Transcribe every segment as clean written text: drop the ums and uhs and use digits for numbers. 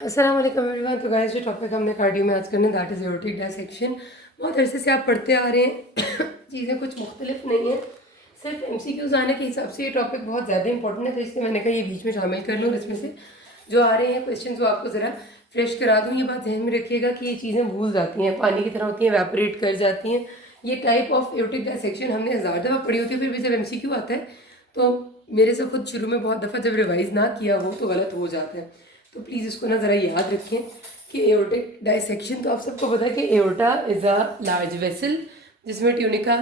अस्सलाम वालेकुम एवरीवन। तो गाइस जो टॉपिक हमने कार्डियो में आज करने दैट इज़ एओर्टिक डायसेक्शन। बहुत अरसे से आप पढ़ते आ रहे हैं चीज़ें कुछ मुख्तलिफ नहीं है, सिर्फ एमसीक्यूज़ आने के हिसाब से ये टॉपिक बहुत ज़्यादा इंपॉर्टेंट है, तो इसलिए मैंने कहा ये बीच में शामिल कर लूँ। इसमें से जो आ रहे हैं क्वेश्चन वो आपको ज़रा फ्रेश करा दूँ। ये बात ध्यान में रखिएगा कि ये चीज़ें भूल जाती हैं, पानी की तरह होती हैं, एवेपोरेट कर जाती हैं। ये टाइप ऑफ एओर्टिक डायसेक्शन हमने हज़ार दफ़ा पढ़ी होती है, फिर भी जब एमसीक्यू आता है तो मेरे से खुद शुरू में बहुत दफ़ा जब रिवाइज़ ना किया हो तो गलत हो जाता है। तो प्लीज़ इसको ना ज़रा याद रखें कि एओर्टिक डायसेक्शन, तो आप सबको पता है कि aorta is a large vessel जिसमें ट्यूनिका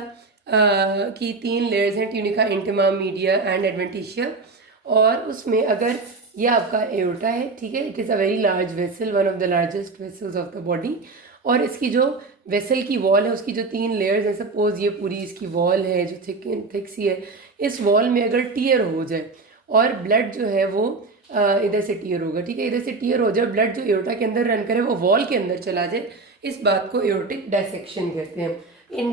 की 3 लेयर्स हैं, tunica, intima, media and adventitia. और उसमें अगर ये आपका एओर्टा है, ठीक है, it is a very large vessel, one of the largest vessels of the body. और इसकी जो वेसल की वॉल है उसकी जो 3 लेयर्स हैं, सपोज ये पूरी इसकी वॉल है जो थिक सी है, इस वॉल में अगर टीयर हो जाए और ब्लड जो है वो इधर से टीयर होगा, ठीक है, इधर से टीयर हो जाए, ब्लड जो एओर्टा के अंदर रन करे वो वॉल के अंदर चला जाए, इस बात को एओर्टिक डायसेक्शन कहते हैं। In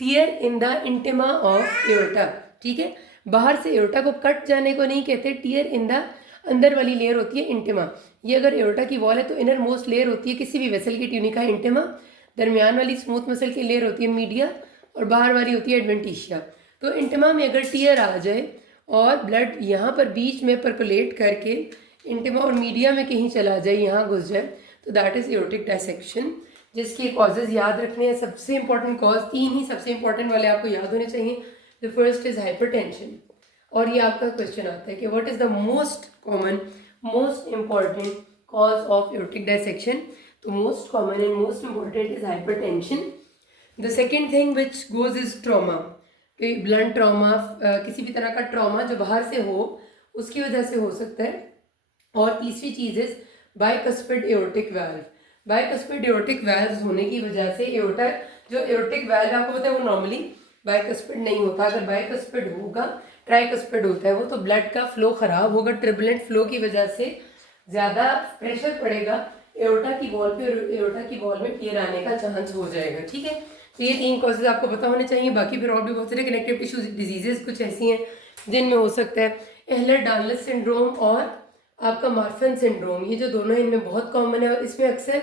tier in the intima of aorta, ठीक है, बाहर से एओर्टा को कट जाने को नहीं कहते, टीयर इन द अंदर वाली लेयर होती है इंटिमा। ये अगर एओर्टा की वॉल है तो इनर मोस्ट लेयर होती है किसी भी वेसल की ट्यूनिका इंटिमा, दरमियान वाली स्मूथ मसल की लेयर होती है मीडिया, और बाहर वाली होती है एडवेंटिशिया। तो इंटिमा में अगर टीयर आ जाए और ब्लड यहाँ पर बीच में परकोलेट करके इंटिमा और मीडिया में कहीं चला जाए, यहाँ घुस जाए, तो दैट इज़ एओर्टिक डायसेक्शन। जिसके कॉजेज़ याद रखने हैं, सबसे इंपॉर्टेंट कॉज 3 ही सबसे इंपॉर्टेंट वाले आपको याद होने चाहिए। द फर्स्ट इज़ हाइपरटेंशन, और ये आपका क्वेश्चन आता है कि what is the most common most important cause of aortic dissection. तो most common and most important is hypertension. The second thing which goes is trauma, blunt trauma, किसी भी तरह का ट्रॉमा जो बाहर से हो उसकी वजह से हो सकता है। और तीसरी चीज़ is bicuspid aortic valve. Bicuspid aortic valve होने की वजह से एओर्टा, जो एओर्टिक वाल्व आपको पता है वो नॉर्मली बाइकस्पिड नहीं होता, अगर बाइकस्पिड होगा, ट्राइकस्पिड होता है वो, तो ब्लड का फ्लो ख़राब होगा, ट्रिबुलेंट फ्लो की वजह से ज़्यादा प्रेशर पड़ेगा एओर्टा की वॉल पे, और एओर्टा की वॉल में टीयर आने का चांस हो जाएगा, ठीक है। तो ये 3 कॉजेज आपको पता होने चाहिए। बाकी फिर और भी बहुत सारे कनेक्टिव टिश्यू डिजीजेज कुछ ऐसी हैं जिनमें हो सकता है एहलर डानलेस सिंड्रोम और आपका मार्फन सिंड्रोम, ये जो दोनों हैं इनमें बहुत कॉमन है। और इसमें अक्सर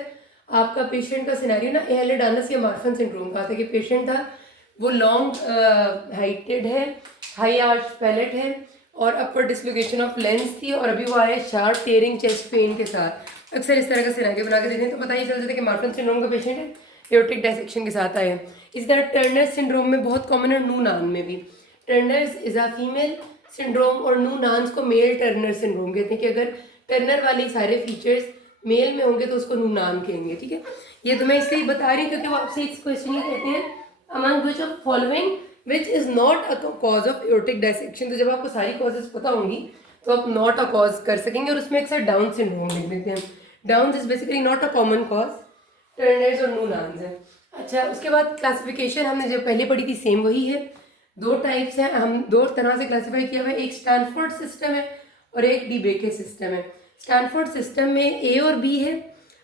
आपका पेशेंट का सिनेरियो ना एहलर डानलेस या मार्फन सिंड्रोम का आता है कि पेशेंट था वो लॉन्ग हाइटेड है, हाई आर्च पैलेट है और अपर डिसलोकेशन ऑफ लेंस थी, और अभी वो आया शार्प टेयरिंग चेस्ट पेन के साथ। अक्सर इस तरह का सिनेरियो बना के देते हैं, तो पता ही चल जाता है कि मार्फन सिंड्रोम का पेशेंट है, एओर्टिक डायसेक्शन के साथ आए हैं। इसी तरह टर्नर सिंड्रोम में बहुत कॉमन है, नू नान में भी। Turners is a female syndrome और नू नान्स को मेल टर्नर सिंड्रोम कहते हैं, कि अगर टर्नर वाले सारे फीचर्स मेल में होंगे तो उसको नू नान कहेंगे, ठीक है। ये तो मैं इसलिए बता रही हूँ क्योंकि वो आपसे इस क्वेश्चन ये कहते हैं among which of following which is not a cause of aortic dissection. तो जब आपको सारी कॉजेज पता होंगी तो आप नॉट अ कॉज कर सकेंगे, और उसमें अक्सर डाउन सिंड्रोम लिख देते हैं। Down is basically not a common cause, Turners और नू नान्स हैं। अच्छा, उसके बाद क्लासिफिकेशन हमने जो पहले पढ़ी थी सेम वही है। 2 टाइप्स हैं, हम 2 तरह से क्लासीफाई किया हुआ है, एक स्टैनफोर्ड सिस्टम है और एक डी बेके सिस्टम है। स्टैनफोर्ड सिस्टम में ए और बी है।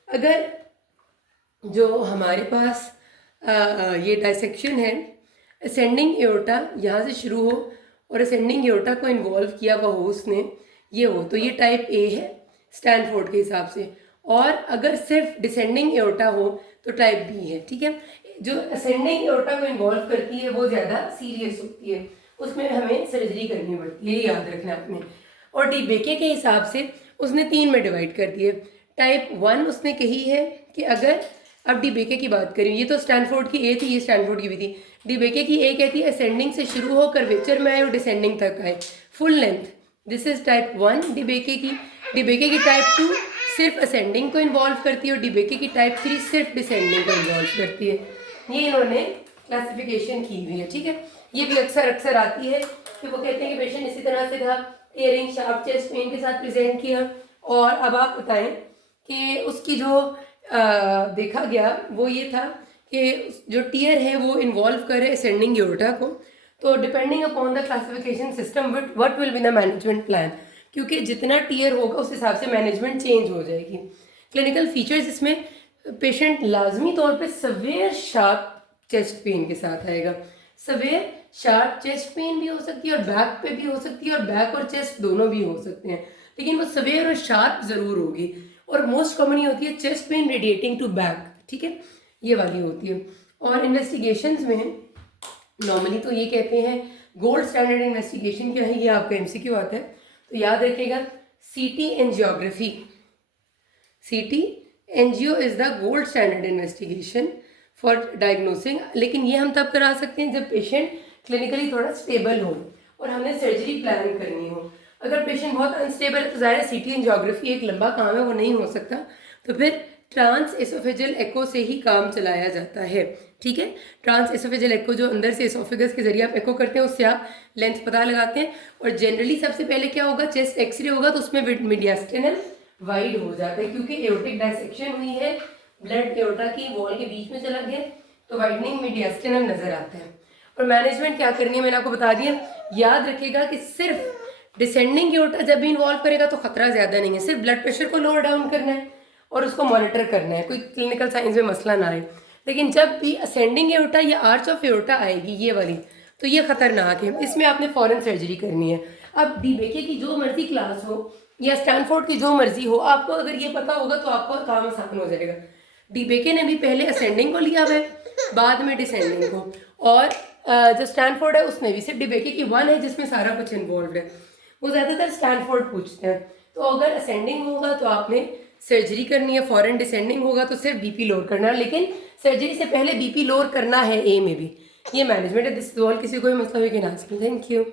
अगर जो हमारे पास ये डायसेक्शन है, असेंडिंग एओर्टा यहाँ से शुरू हो और असेंडिंग एओर्टा को इन्वॉल्व किया हुआ हो उसने, ये हो, तो ये टाइप ए है स्टैनफोर्ड के हिसाब से। और अगर सिर्फ डिसेंडिंग एओर्टा हो तो टाइप बी है, ठीक है। जो असेंडिंग एओर्टा को इन्वॉल्व करती है वो ज़्यादा सीरियस होती है, उसमें हमें सर्जरी करनी पड़ती है, ये याद रखना आपने। और डी बेके के हिसाब से उसने 3 में डिवाइड कर दिए। टाइप 1 उसने कही है कि अगर, अब डी बेके की बात करें, ये तो स्टैनफोर्ड की ए थी, ये स्टैनफोर्ड की भी थी। डी बेके की ए कहती है असेंडिंग से शुरू हो कर्वेचर में आए और डिसेंडिंग तक आए, full length, this is type 1 DeBakey की। डी बेके की टाइप 2 सिर्फ असेंडिंग को इन्वॉल्व करती है और डी बेके की टाइप 3 सिर्फ डिसेंडिंग को इन्वॉल्व करती है। ये इन्होंने क्लासिफिकेशन की हुई है, ठीक है। ये भी अक्सर आती है कि वो कहते हैं कि पेशेंट इसी तरह से था, टीयरिंग शार्प चेस्ट पेन के साथ प्रेजेंट किया, और अब आप बताएं कि उसकी जो देखा गया वो ये था कि जो टीयर है वो इन्वॉल्व करे असेंडिंग एओर्टा को। तो depending upon the classification system what will be the management plan, क्योंकि जितना टीयर होगा उस हिसाब से मैनेजमेंट चेंज हो जाएगी। क्लिनिकल फीचर्स इसमें पेशेंट लाजमी तौर पे सवेयर शार्प चेस्ट पेन के साथ आएगा। सवेयर शार्प चेस्ट पेन भी हो सकती है और बैक पे भी हो सकती है, और बैक और चेस्ट दोनों भी हो सकते हैं, लेकिन वो सवेयर और शार्प ज़रूर होगी। और मोस्ट कॉमन ये होती है chest pain radiating to back, ठीक है, ये वाली होती है। और इन्वेस्टिगेशंस में नॉर्मली तो ये कहते हैं गोल्ड स्टैंडर्ड इन्वेस्टिगेशन क्या है, ये आपका एमसीक्यू आता है, तो याद रखिएगा CT angiography, CT angio is the gold standard investigation for diagnosing. लेकिन ये हम तब करा सकते हैं जब पेशेंट क्लिनिकली थोड़ा स्टेबल हो और हमने सर्जरी प्लान करनी हो। अगर पेशेंट बहुत अनस्टेबल है तो ज़ाहिर है सीटी एंजियोग्राफी एक लंबा काम है, वो नहीं हो सकता, तो फिर ट्रांस एसोफेजल एको से ही काम चलाया जाता है, ठीक है। ट्रांस एसोफेजल एको जो अंदर से एसोफेगस के जरिए आप एको करते हैं, उससे आप लेंथ पता लगाते हैं। और जनरली सबसे पहले क्या होगा, चेस्ट एक्सरे होगा तो उसमें मीडियास्टेनम वाइड हो जाता है, क्योंकि एओर्टिक डायसेक्शन हुई है, ब्लड एओर्टा की वॉल के बीच में चला गया, तो वाइडनिंग मीडियास्टेनम नजर आता है। और मैनेजमेंट क्या करनी है मैंने आपको बता दिया। याद रखिएगा कि सिर्फ डिसेंडिंग एओर्टा जब भी इन्वॉल्व करेगा तो खतरा ज़्यादा नहीं है, सिर्फ ब्लड प्रेशर को लोअर डाउन करना है और उसको मॉनिटर करना है, कोई क्लिनिकल साइंस में मसला ना आए। लेकिन जब भी असेंडिंग एओर्टा या आर्च ऑफ एओर्टा आएगी ये वाली, तो ये खतरनाक है, इसमें आपने फॉरेन सर्जरी करनी है। अब डीबेके की जो मर्जी क्लास हो या स्टैनफोर्ड की जो मर्जी हो, आपको अगर ये पता होगा तो आपका काम आसान हो जाएगा। डीबेके ने भी पहले असेंडिंग को लिया हुआ है, बाद में डिसेंडिंग को, और जो स्टैनफोर्ड है उसमें भी सिर्फ डीबेके की वन है जिसमें सारा कुछ इन्वॉल्व है, वो ज़्यादातर स्टैनफोर्ड पूछते हैं। तो अगर असेंडिंग होगा तो आपने सर्जरी करनी है, फॉरेन डिसेंडिंग होगा तो सिर्फ बीपी लोअर करना है, लेकिन सर्जरी से पहले बीपी लोअर करना है ए में भी। ये मैनेजमेंट है, दिस ऑल। किसी को भी मसला हो कि ना, थैंक यू।